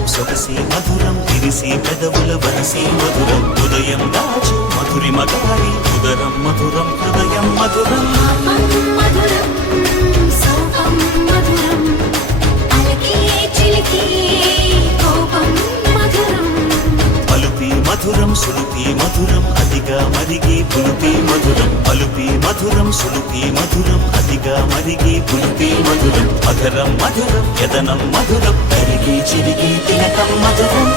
మధురం సొగసి మధురం విరిసి పెదవుల వరసి మధురం ఉదయం దాచి మధురి మగారి ఉదరం మధురం హృదయం మధురం మధురం సోపం మధురం అలకి చిలికి కోపం మధురం పలుపి మధురం సులుపి మధురం అదిగా మరిగి పులుపి మధురం పలుపి మధురం సులుపి మధురం అదిగా మరిగి పులుపి మధురం మధురం మధురం యదనం మధురం కరిగి చిరిగి తిలకం మధురం